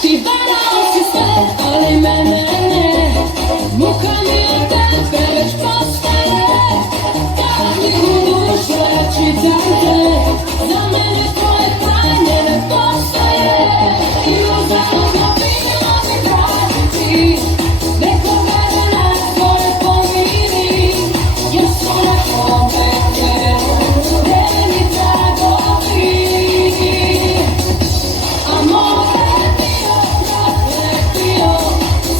Ti verrà si sta alle mene, muka mi od tebe već postaje. Kada ti duša čitante, za mene tvoje tajne ne postoje. I uzaludno bilo mi tražiti nekoga da nas dvoje pomiri, jer su na tome meni tragovi. Amore mio, prokletio,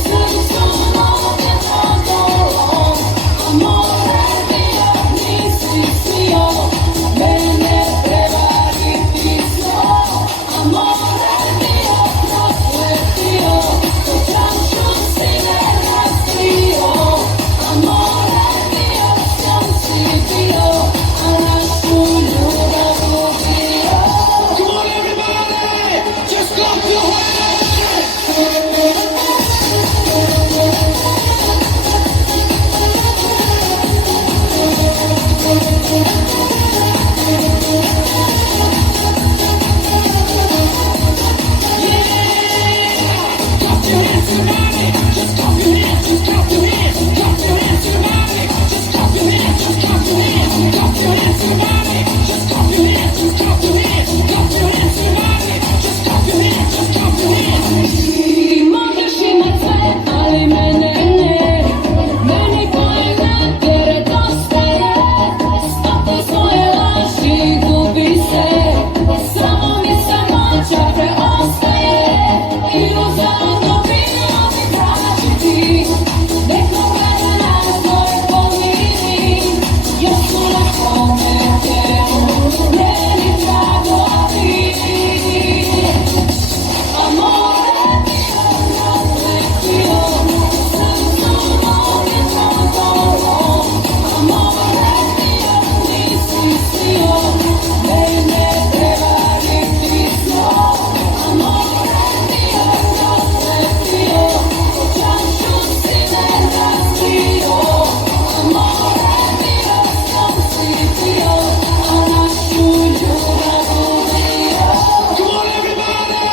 srcu noge dodolom. Amore mio, nisi smio mene prevariti zlo. Amore mio, prokletio, tu čašu si me razkrio. Amore mio, sjom si bio, a našu ljubav ubio. Come on, everybody! Just clap your hands! Clap your hands, everybody! Just clap your hands, just clap your hands! Clap your hands, everybody! Just clap your hands, just clap your hands! Clap your hands, everybody! Just clap your hands, just clap your hands! Clap your hands, everybody! Just clap your hands, just clap your hands! Ti možeš imat sve, ali mene ne. Meni tvoje namjere dosta je. Stopi svoje laži i gubi se. Samo mi samoća preostaje. I uzaludno bilo mi tražiti nekoga da nas dvoje pomiri, jer su na tome meni tragovi. Amore mio, prokletio, srcu noge dodolom. Amore mio, nisi smio mene prevariti zlo. Amore mio, prokletio, tu čašu si me razkrio. Amore mio, sjom si bio, a našu ljubav ubio. Come on, everybody!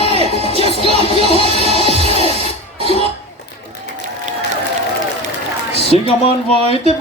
Just clap your hands! Come on! Sigaman vaite,